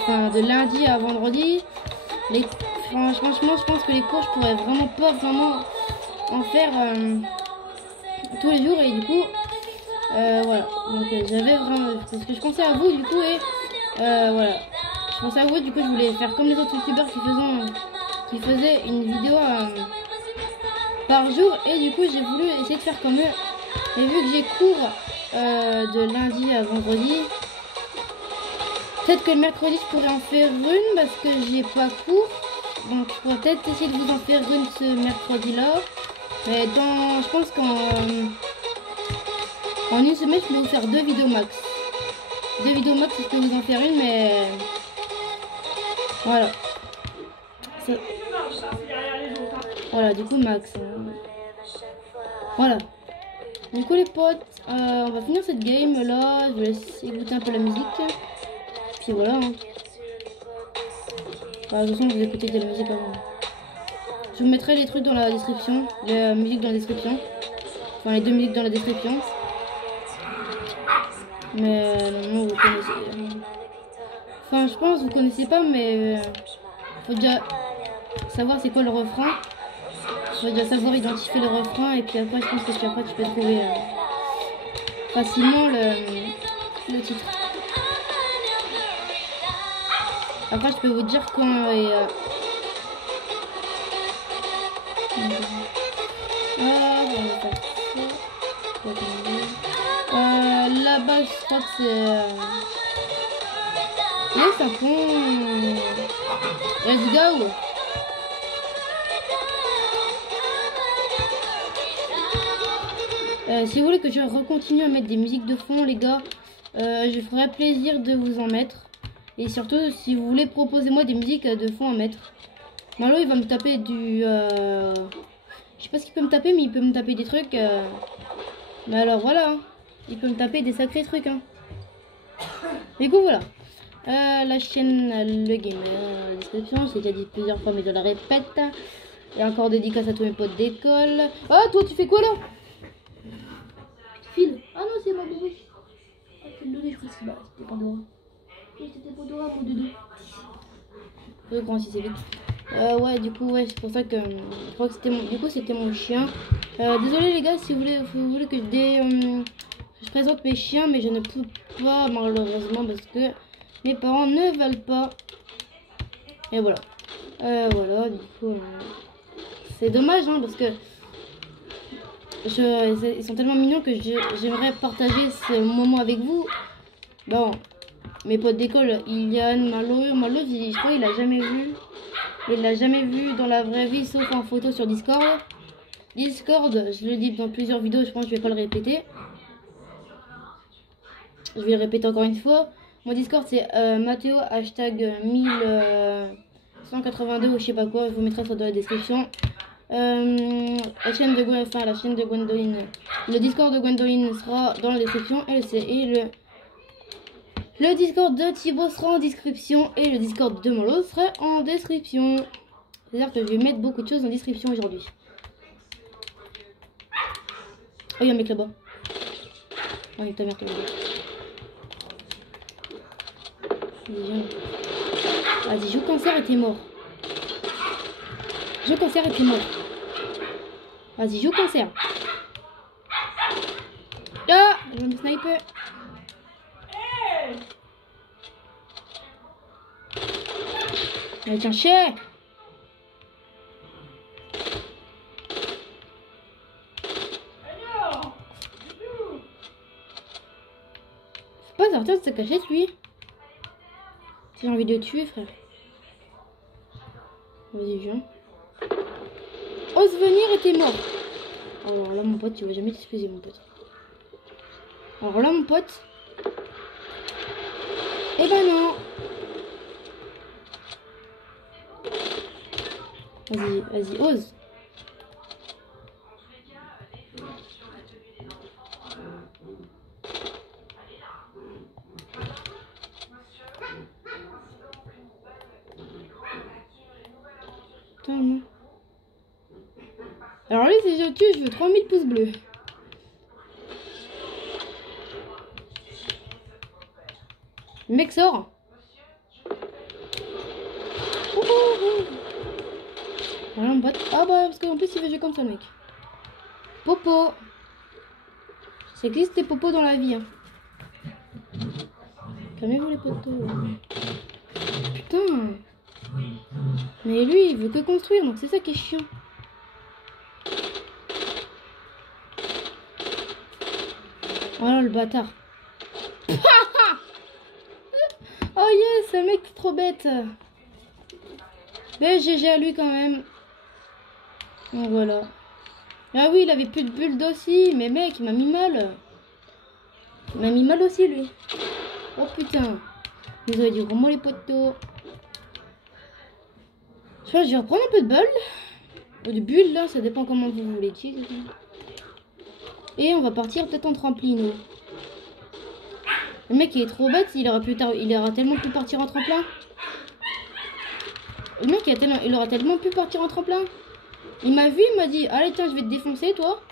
Enfin, de lundi à vendredi. Franchement, je pense que les cours, je pourrais vraiment pas en faire tous les jours. Et du coup, voilà. Donc j'avais vraiment... Parce que je pensais à vous, du coup, et voilà. Je pensais à vous, du coup, je voulais faire comme les autres youtubeurs qui faisaient une vidéo par jour. Et du coup, j'ai voulu essayer de faire comme eux. Et vu que j'ai cours de lundi à vendredi, peut-être que le mercredi, je pourrais en faire une parce que j'ai pas cours. Donc, je pourrais peut-être essayer de vous en faire une ce mercredi-là. Mais je pense en une semaine, je peux vous faire 2 vidéos max. 2 vidéos max, je peux vous en faire une, mais voilà. Voilà, du coup, max. Voilà. Du coup, les potes, on va finir cette game là. Je vous laisse écouter un peu la musique. Puis voilà. Hein. De toute façon, vous écoutez de la musique avant. Je vous mettrai les trucs dans la description. Les musiques dans la description. Enfin, les 2 musiques dans la description. Mais non, vous connaissez. Enfin, je pense que vous connaissez pas, mais faut déjà savoir c'est quoi le refrain. Faut déjà savoir identifier le refrain. Et puis après, je pense que après, tu peux trouver facilement le titre. Après, je peux vous dire quand là-bas, je crois que c'est... Ouais, ça pond... Let's go. Si vous voulez que je recontinue à mettre des musiques de fond, les gars, je ferai plaisir de vous en mettre. Et surtout, si vous voulez, proposez-moi des musiques de fond à mettre. Malo, il va me taper du... Je sais pas ce qu'il peut me taper, mais il peut me taper des trucs. Mais alors, voilà. Hein. Il peut me taper des sacrés trucs. Hein. Du coup, voilà. La chaîne Le Gamer, la description. C'est déjà dit plusieurs fois, mais je la répète. Et encore dédicace à tous mes potes d'école. Ah, toi, tu fais quoi là? File. Ah non, c'est ma bébé. Ah, c'est le donner, je crois que c'est c'était Pandora. Oui, c'était Pandora, mon doudou. Je prends si c'est vite. Ouais, du coup, ouais, c'est pour ça que je crois que c'était mon chien. Désolé les gars, si vous voulez que je présente mes chiens, mais je ne peux pas malheureusement parce que mes parents ne veulent pas. Et voilà. Voilà, du coup, c'est dommage, hein, parce que ils sont tellement mignons que j'aimerais partager ce moment avec vous. Bon, mes potes d'école, Ilian, Malo, je crois qu'il a jamais vu. Il l'a jamais vu dans la vraie vie, sauf en photo sur Discord. Discord, je le dis dans plusieurs vidéos, je pense que je vais pas le répéter. Je vais le répéter encore une fois. Mon Discord, c'est Mathéo, hashtag 1182 ou je sais pas quoi, je vous mettrai ça dans la description. La chaîne de Gwendoline. Le Discord de Gwendoline sera dans la description et le Discord de Thibaut sera en description et le Discord de Malo sera en description. C'est-à-dire que je vais mettre beaucoup de choses en description aujourd'hui. Oh, il y a un mec là-bas. Oh, il ta mère, toi. Vas-y, joue cancer et t'es mort. Joue cancer et t'es mort. Vas-y, joue cancer. Ah, je vais me sniper. Avec un chien. Faut pas sortir de sa cachette, lui. J'ai envie de le tuer, frère. Vas-y, viens. Ose venir et t'es mort. Alors là, mon pote, tu vas jamais t'excuser, mon pote. Alors là, mon pote. Eh ben non. Vas-y, ose. Putain, non. Alors lui, si je tue, je veux 3000 pouces bleus. Le mec sort. Voilà, mon pote. Ah bah, parce qu'en plus, il veut jouer comme ça, le mec. Popo. Ça existe des popos dans la vie. Hein. Calmez-vous, les potos. Putain. Mais lui, il veut que construire, donc c'est ça qui est chiant. Voilà, le bâtard. Oh yes, le mec est trop bête. Mais GG à lui quand même. Donc voilà. Ah oui, il avait plus de build aussi. Mais mec, il m'a mis mal. Il m'a mis mal aussi, lui. Oh putain. Vous aurez dit vraiment les poteaux. Je pense que je vais reprendre un peu de build. Ou de build, là. Ça dépend comment vous voulez utiliser. Et on va partir peut-être en trampoline. Le mec, il est trop bête. Il aura tellement pu partir en tremplin. Le mec, il aura tellement pu partir en tremplin. Il m'a vu, il m'a dit, allez, tiens, je vais te défoncer, toi.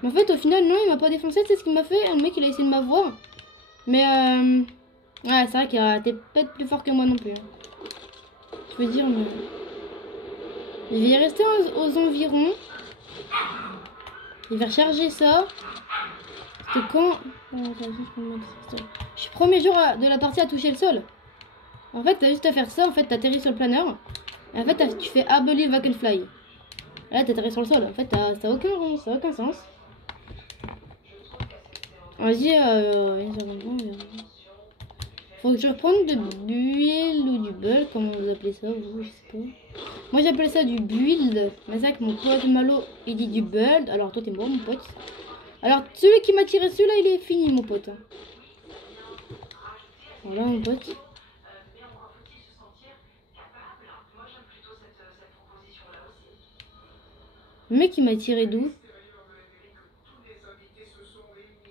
Mais en fait, au final, non, il m'a pas défoncé. C'est ce qu'il m'a fait. Le mec, il a essayé de m'avoir. Mais, ouais, c'est vrai qu'il a été peut-être plus fort que moi non plus. Hein. Je veux dire, mais... Je vais y rester aux environs. Il va recharger ça. Parce que quand... Je suis premier jour de la partie à toucher le sol. En fait, t'as juste à faire ça. En fait, t'atterris sur le planeur. Et en fait, tu fais I believe I can fly. Et là, t'atterris sur le sol. En fait, ça n'a aucun sens. Vas-y, faut que je reprenne de build ou du build, comment vous appelez ça, vous, je sais pas. Moi, j'appelle ça du build. Mais c'est vrai que mon pote Malo, il dit du build. Alors, toi, t'es bon, mon pote. Alors, celui qui m'a tiré celui-là, il est fini, mon pote. Voilà, mon pote. Le mec, il m'a tiré d'où?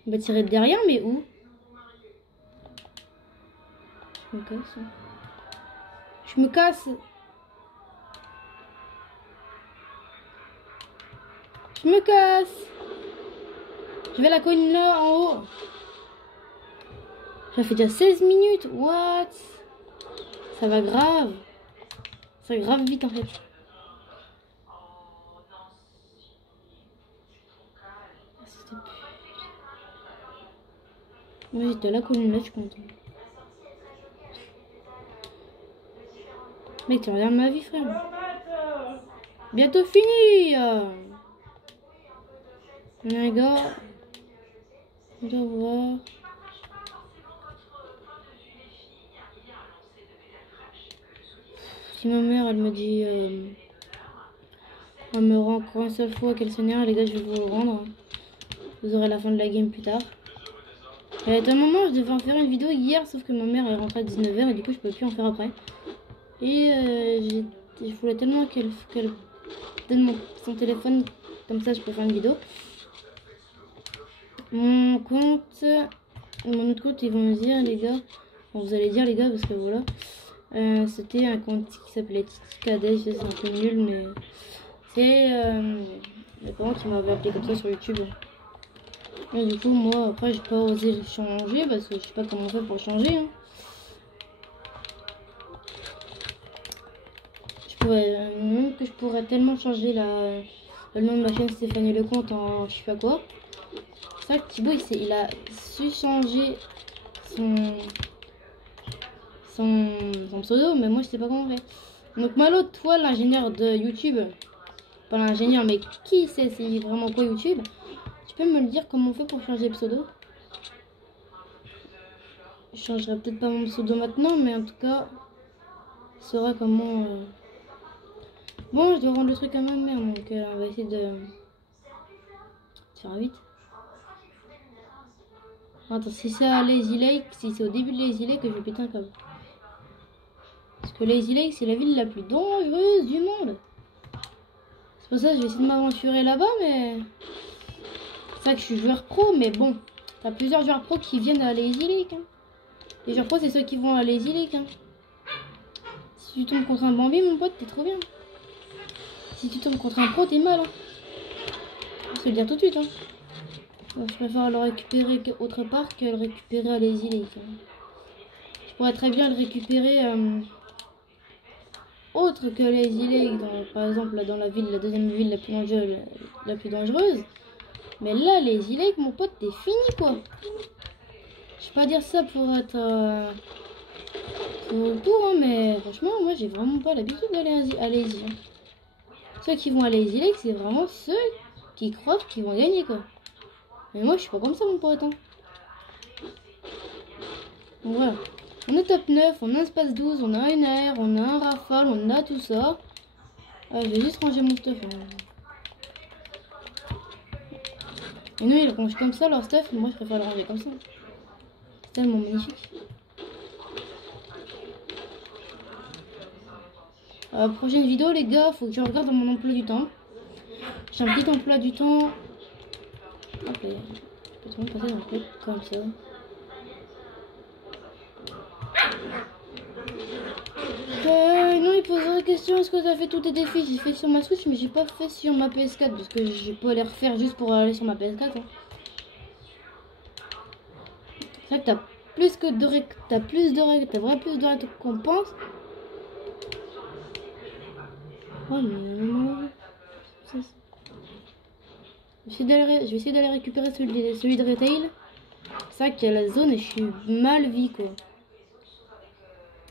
Il m'a tiré de derrière, mais où? Je me casse. Je me casse. Je me casse. Je vais à la colline là, en haut. Ça fait déjà 16 minutes. What? Ça va grave. Ça va grave vite, en fait. Moi, j'étais à la colline là, je suis content. Mec, tu regardes ma vie, frère. Bientôt fini. Les gars. On doit voir. Si ma mère, elle me dit... elle me rend encore une seule fois qu'elle s'énerve, les gars, je vais vous le rendre. Vous aurez la fin de la game plus tard. Et à un moment, je devais en faire une vidéo hier, sauf que ma mère est rentrée à 19 h et du coup, je peux plus en faire après. Et je voulais tellement qu'elle donne son téléphone, comme ça je peux faire une vidéo. Mon autre compte, ils vont me dire, les gars, bon, vous allez dire les gars, parce que voilà, c'était un compte qui s'appelait Titi Cadet, c'est un peu nul, mais c'est mes parents qui m'avaient appelé comme ça sur YouTube. Et du coup, moi, après, j'ai pas osé le changer, parce que je sais pas comment on fait pour changer. Hein. Même que je pourrais tellement changer le nom de ma chaîne Stéphanie Lecomte en je sais pas quoi. C'est vrai que Thibaut il a su changer son pseudo, mais moi je sais pas comment on fait. Donc Malo, toi l'ingénieur de YouTube, pas l'ingénieur mais qui sait c'est vraiment quoi YouTube, tu peux me le dire comment on fait pour changer le pseudo? Je changerai peut-être pas mon pseudo maintenant, mais en tout cas, il saura comment... Bon, je dois rendre le truc à ma mère, donc on va essayer de faire vite. Attends, si c'est à Lazy Lake, si c'est au début de Lazy Lake que je vais péter un câble. Parce que Lazy Lake, c'est la ville la plus dangereuse du monde. C'est pour ça que je vais essayer de m'aventurer là-bas, mais... C'est vrai que je suis joueur pro, mais bon. T'as plusieurs joueurs pro qui viennent à Lazy Lake. Hein. Les joueurs pro, c'est ceux qui vont à Lazy Lake. Hein. Si tu tombes contre un Bambi, mon pote, t'es trop bien. Si tu tombes contre un pro, t'es mal. Hein. Je vais le dire tout de suite. Hein. Donc, je préfère le récupérer autre part que le récupérer à Lazy Lake. Je pourrais très bien le récupérer autre que les îlets, par exemple là, dans la ville, la deuxième ville la plus dangereuse. Mais là, les îlets, mon pote, t'es fini quoi. Je vais pas dire ça pour être pour tout, hein, mais franchement, moi j'ai vraiment pas l'habitude d'aller à les îles. Ceux qui vont à les îles, c'est vraiment ceux qui croient qu'ils vont gagner quoi. Mais moi je suis pas comme ça mon pote. Hein. Donc voilà. On est top 9, on a un space 12, on a un air, on a un rafale, on a tout ça. Ah, je vais juste ranger mon stuff. Hein. Et nous ils rangent comme ça leur stuff, moi je préfère le ranger comme ça. C'est tellement magnifique. Prochaine vidéo les gars, faut que je regarde dans mon emploi du temps. J'ai un petit emploi du temps. Hop là, je peux passer dans le truc comme ça. Non, il posera la question, est-ce que tu as fait tous tes défis? J'ai fait sur ma Switch, mais j'ai pas fait sur ma PS4 parce que j'ai pas les refaire juste pour aller sur ma PS4. Hein. C'est vrai que t'as plus de récompenses. Oh non. Je vais essayer d'aller récupérer celui de Retail. C'est vrai qu'il y a la zone et je suis mal vie quoi.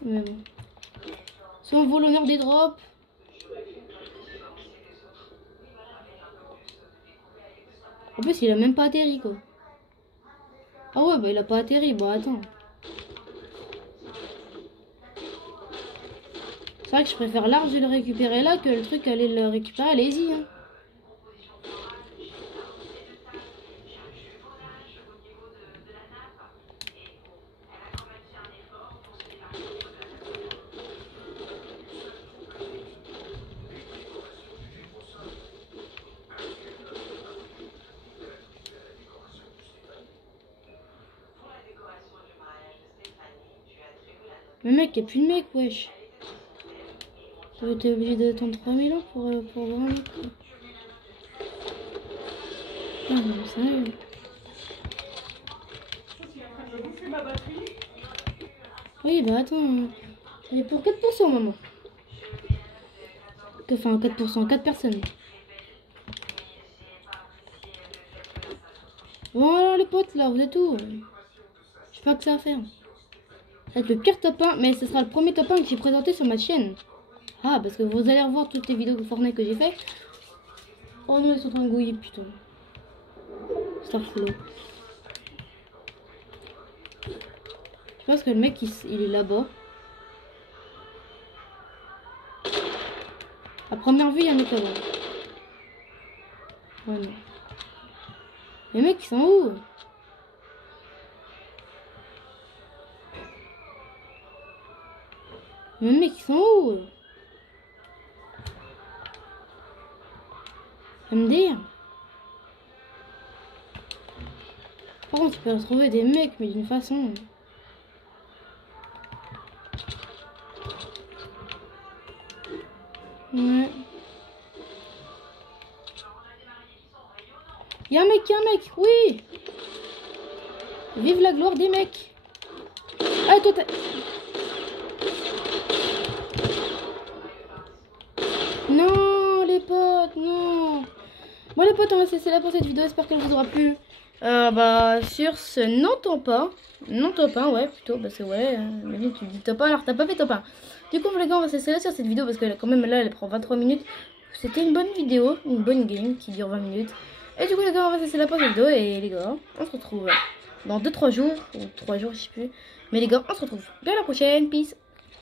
Mais bon. Si on vaut l'honneur des drops. En plus il a même pas atterri quoi. Ah ouais bah il a pas atterri, bon attends. C'est vrai que je préfère large le récupérer là que le truc aller le récupérer à l'Easy. Hein. Mais mec, y'a plus de mec, wesh. T'es obligé d'attendre 3000 ans pour voir un mec. Ah non, sérieux. Oui, bah attends. Il est pour 4%, maman. Enfin, 4%, 4 personnes. Bon, alors les potes, là, vous êtes où? Je sais pas que ça à faire. Ça va être le pire top 1, mais ce sera le premier top 1 que j'ai présenté sur ma chaîne. Ah, parce que vous allez revoir toutes les vidéos de Fortnite que j'ai fait. Oh non, ils sont en train de gouiller, putain. Starflow. Je pense que le mec, il est là-bas. À première vue, il y a un mec là-bas. Ouais, non. Les mecs, ils sont où? Les mecs, ils sont où? Ça me dire. Par contre, tu peux retrouver des mecs, mais d'une façon. Ouais. Y'a un mec, oui. Vive la gloire des mecs. Ah, toi, t'as... Non, les potes, non. Bon, les potes, on va se laisser là pour cette vidéo. J'espère qu'elle vous aura plu. Bah, sur ce, non top 1. Non top 1, ouais, plutôt. Bah, c'est ouais. Mais tu dis top 1, alors t'as pas fait top 1. Du coup, les gars, on va se laisser là sur cette vidéo parce que quand même là, elle prend 23 minutes. C'était une bonne vidéo, une bonne game qui dure 20 minutes. Et du coup, les gars, on va se laisser là pour cette vidéo. Et les gars, on se retrouve dans 2-3 jours. Ou 3 jours, je sais plus. Mais les gars, on se retrouve bien la prochaine. Peace.